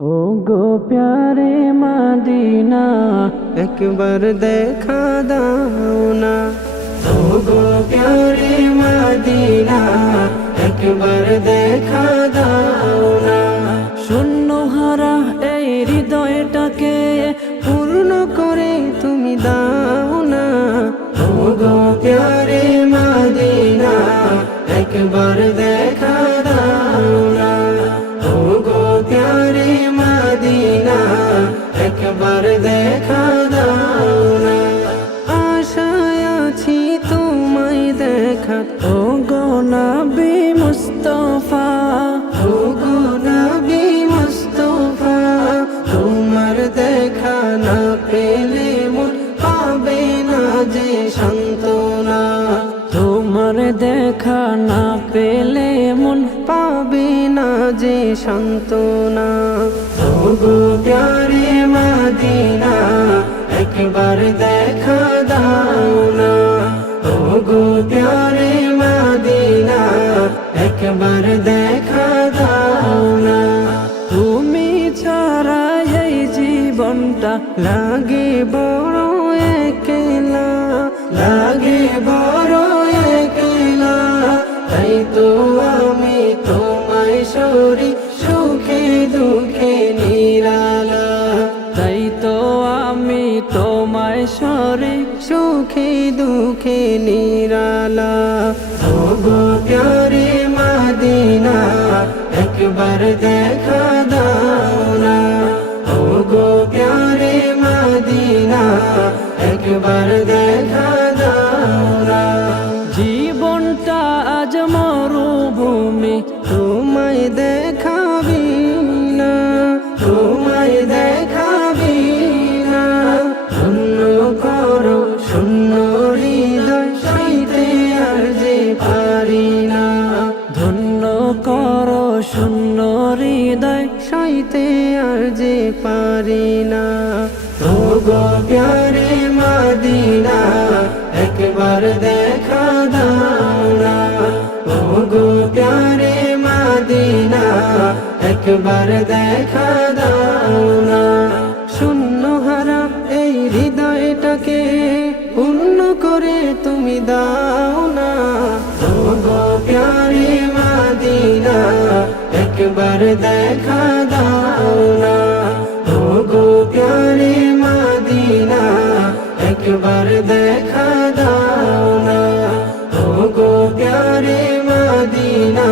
ও গো প্যারে মদিনা একবার দেখা দাও না। ও গো প্যারে মদিনা একবার দেখা দাও না। শূন্য হারা এই হৃদয়টাকে পূর্ণ করে তুমি দাও না। ও গো প্যারে মদিনা একবার দেখা দাও না। ও গো প্যারে মদিনা একবার দেখা দাও না। আশায় আছি তোমায় দেখা, ও গো নবী মুস্তাফা। ও গো নবী মুস্তাফা, তোমার দেখা না পেলে মন পাবে না যে সান্ত্বনা। তোমার দেখা না পেলে মন পাবে না যে সান্ত্বনা। ও গো প্যারে মদিনা একবার দেখা দাও না। ও গো প্যারে মদিনা একবার দেখা দাও না। তুমি ছাড়া এই জীবনটা লাগে বড় একলা, লাগে বড় একলা। তাই তো আমি তোমায় সরি সুখে দুঃখে নিরালা। তাই তো আমি তোমায় সরি সুখে দুঃখে নিরালা। ও গো প্যারে মদিনা একবার দেখা দাও না। ও গো প্যারে মদিনা একবার দেখা দাও না। জীবনটা আজ মরুভূমি, তোমায় দেখাবি না, তোমায় দেখাবি না। ধন্য করো শূন্য হৃদয় সইতে আর যে পারি না। ধন্য করো শূন্য হৃদয় সইতে আর যে পারি না। ও গো প্যারে মদিনা একবার দেখা দাও না। ও গো প্যারে মদিনা একবার দেখা দাও না। শূন্য হারা এই হৃদয়টাকে পূর্ণ করে তুমি দাও না। ও গো প্যারে মদিনা একবার দেখা দাও না। ও গো প্যারে মদিনা একবার দেখা দাও না। ও গো প্যারে মদিনা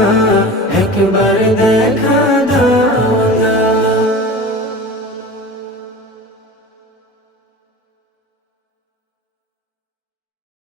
একবার দেখা